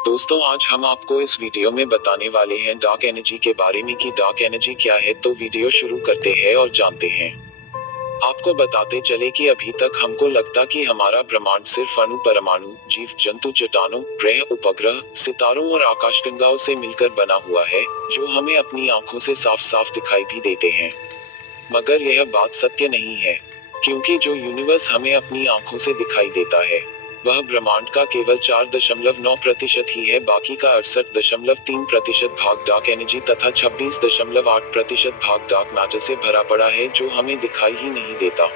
दोस्तों, आज हम आपको इस वीडियो में बताने वाले हैं डार्क एनर्जी के बारे में कि डार्क एनर्जी क्या है। तो वीडियो शुरू करते हैं और जानते हैं। आपको बताते चले कि अभी तक हमको लगता कि हमारा ब्रह्मांड सिर्फ अणु परमाणु, जीव जंतु, चट्टानों, ग्रह, उपग्रह, सितारों और आकाशगंगाओं से मिलकर बना हुआ है, जो हमें अपनी आंखों से साफ साफ दिखाई भी देते हैं। मगर यह बात सत्य नहीं है, क्योंकि जो यूनिवर्स हमें अपनी आंखों से दिखाई देता है वह ब्रह्मांड का केवल 4.9% ही है। बाकी का 68.3% भाग डार्क एनर्जी तथा 26.8% भाग डार्क मैटर से भरा पड़ा है, जो हमें दिखाई ही नहीं देता।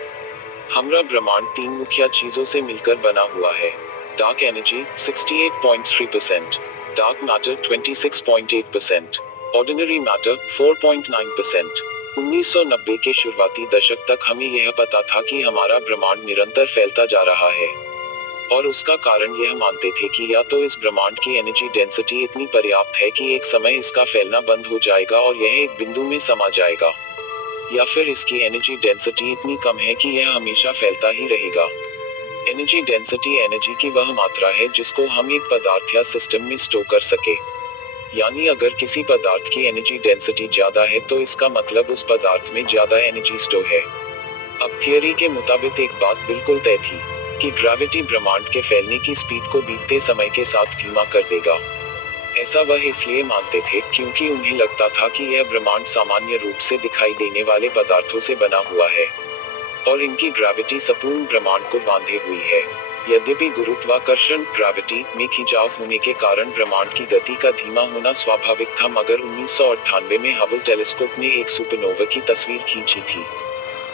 हमारा ब्रह्मांड 3 मुख्य चीजों से मिलकर बना हुआ है। Dark energy 68.3%, dark matter 26.8%, ordinary matter 4.9%। 1990 के शुरुआती दशक तक हमें यह पता था कि हमारा ब्रह्मांड निरंतर फैलता जा रहा है, और उसका कारण यह मानते थे कि या तो इस ब्रह्मांड की एनर्जी डेंसिटी इतनी पर्याप्त है कि एक समय इसका फैलना बंद हो जाएगा और यह एक बिंदु में समा जाएगा, या फिर इसकी एनर्जी डेंसिटी इतनी कम है कि यह हमेशा फैलता ही रहेगा। एनर्जी डेंसिटी एनर्जी की वह मात्रा है जिसको हम एक पदार्थ या सिस्टम में स्टोर कर सके। यानी अगर किसी पदार्थ की एनर्जी डेंसिटी ज्यादा है तो इसका मतलब उस पदार्थ में ज्यादा एनर्जी स्टोर है। अब थियरी के मुताबिक एक बात बिल्कुल तय थी कि ग्रेविटी ब्रह्मांड के फैलने की स्पीड को बीतते समय के साथ धीमा कर देगा। ऐसा वह इसलिए मानते थे क्योंकि उन्हें लगता था कि यह ब्रह्मांड सामान्य रूप से दिखाई देने वाले पदार्थों से बना हुआ है, और इनकी ग्रेविटी संपूर्ण ब्रह्मांड को बांधे हुई है। यद्यपि गुरुत्वाकर्षण ग्रेविटी में खिंचाव होने के कारण ब्रह्मांड की गति का धीमा होना स्वाभाविक था, मगर 1998 में हबल टेलीस्कोप ने एक सुपरनोवा की तस्वीर खींची थी,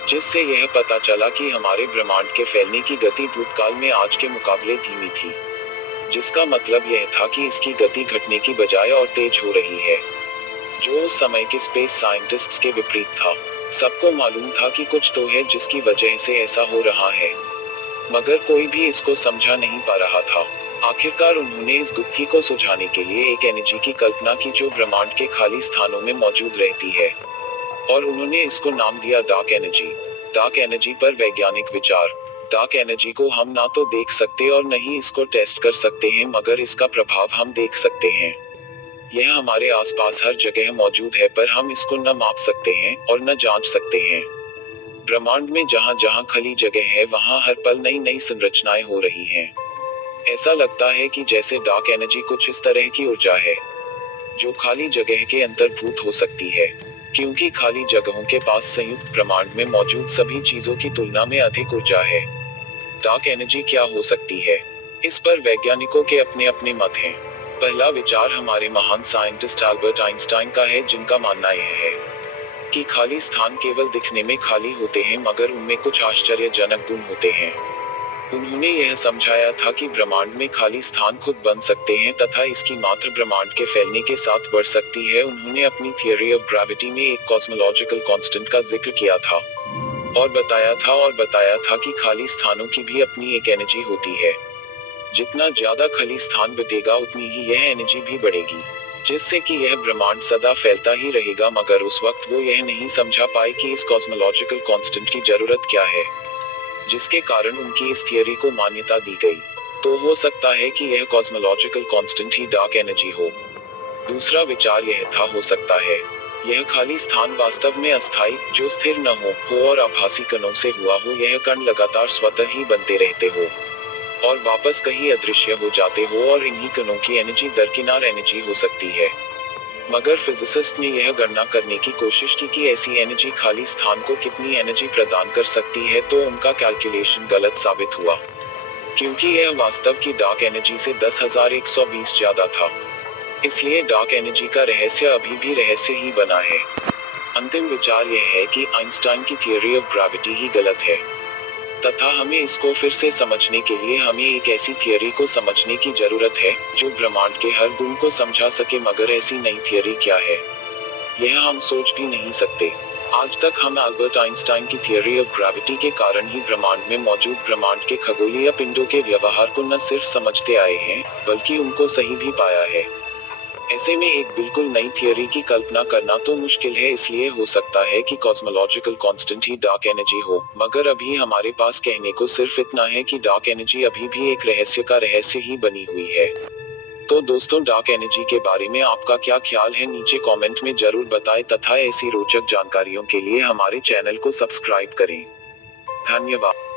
जिससे यह पता चला कि हमारे ब्रह्मांड के फैलने की गति भूतकाल में आज के मुकाबले धीमी थी, जिसका मतलब यह था कि इसकी गति घटने की बजाय और तेज हो रही है, जो उस समय के स्पेस साइंटिस्ट्स के विपरीत था। सबको मालूम था कि कुछ तो है जिसकी वजह से ऐसा हो रहा है, मगर कोई भी इसको समझा नहीं पा रहा था। आखिरकार उन्होंने इस गुत्थी को सुलझाने के लिए एक एनर्जी की कल्पना की जो ब्रह्मांड के खाली स्थानों में मौजूद रहती है, और उन्होंने इसको नाम दिया डार्क एनर्जी। डार्क एनर्जी पर वैज्ञानिक विचार। डार्क एनर्जी को हम ना तो देख सकते और न ही इसको टेस्ट कर सकते हैं, मगर इसका प्रभाव हम देख सकते हैं। यह हमारे आसपास हर जगह मौजूद है, पर हम इसको न माप सकते हैं और न जांच सकते हैं। ब्रह्मांड में जहां जहां खाली जगह है वहां हर पल नई नई संरचनाएं हो रही हैं। ऐसा लगता है कि जैसे डार्क एनर्जी कुछ इस तरह की ऊर्जा है जो खाली जगह के अंतर्भूत हो सकती है, क्योंकि खाली जगहों के पास संयुक्त ब्रह्मांड में मौजूद सभी चीजों की तुलना में अधिक ऊर्जा है। डार्क एनर्जी क्या हो सकती है, इस पर वैज्ञानिकों के अपने अपने मत हैं। पहला विचार हमारे महान साइंटिस्ट अल्बर्ट आइंस्टाइन का है, जिनका मानना यह है कि खाली स्थान केवल दिखने में खाली होते हैं, मगर उनमें कुछ आश्चर्यजनक गुण होते हैं। उन्होंने यह समझाया था कि ब्रह्मांड में खाली स्थान खुद बन सकते हैं तथा इसकी मात्रा ब्रह्मांड के फैलने के साथ बढ़ सकती है। उन्होंने अपनी थियरी ऑफ ग्रेविटी में एक कॉस्मोलॉजिकल कांस्टेंट का जिक्र किया था और बताया था कि खाली स्थानों की भी अपनी एक एनर्जी होती है। जितना ज्यादा खाली स्थान बटेगा उतनी ही यह एनर्जी भी बढ़ेगी, जिससे कि यह ब्रह्मांड सदा फैलता ही रहेगा। मगर उस वक्त वो यह नहीं समझा पाए कि इस कॉस्मोलॉजिकल कांस्टेंट की जरूरत क्या है, जिसके कारण उनकी इस थियरी को मान्यता दी गई। तो हो सकता है कि यह कॉस्मोलॉजिकल कांस्टेंट ही डार्क एनर्जी हो। दूसरा विचार यह था, हो सकता है यह खाली स्थान वास्तव में अस्थायी, जो स्थिर न हो और आभासी कणों से हुआ हो। यह कण लगातार स्वतः ही बनते रहते हो और वापस कहीं अदृश्य हो जाते हो, और इन्हीं कणों की एनर्जी दरकिनार एनर्जी हो सकती है। मगर फिजिसिस्ट ने यह गणना करने की कोशिश की कि ऐसी एनर्जी खाली स्थान को कितनी एनर्जी प्रदान कर सकती है, तो उनका कैलकुलेशन गलत साबित हुआ, क्योंकि यह वास्तव की डार्क एनर्जी से 10,120 ज्यादा था। इसलिए डार्क एनर्जी का रहस्य अभी भी रहस्य ही बना है। अंतिम विचार यह है कि आइंस्टाइन की थियरी ऑफ ग्रेविटी ही गलत है, तथा हमें इसको फिर से समझने के लिए हमें एक ऐसी थियरी को समझने की जरूरत है जो ब्रह्मांड के हर गुण को समझा सके। मगर ऐसी नई थियरी क्या है, यह हम सोच भी नहीं सकते। आज तक हम अल्बर्ट आइंस्टाइन की थियरी ऑफ ग्रेविटी के कारण ही ब्रह्मांड में मौजूद ब्रह्मांड के खगोलीय पिंडों के व्यवहार को न सिर्फ समझते आए हैं, बल्कि उनको सही भी पाया है। ऐसे में एक बिल्कुल नई थियरी की कल्पना करना तो मुश्किल है, इसलिए हो सकता है कि कॉस्मोलॉजिकल कांस्टेंट ही डार्क एनर्जी हो। मगर अभी हमारे पास कहने को सिर्फ इतना है कि डार्क एनर्जी अभी भी एक रहस्य का रहस्य ही बनी हुई है। तो दोस्तों, डार्क एनर्जी के बारे में आपका क्या ख्याल है, नीचे कमेंट में जरूर बताएं तथा ऐसी रोचक जानकारियों के लिए हमारे चैनल को सब्सक्राइब करें। धन्यवाद।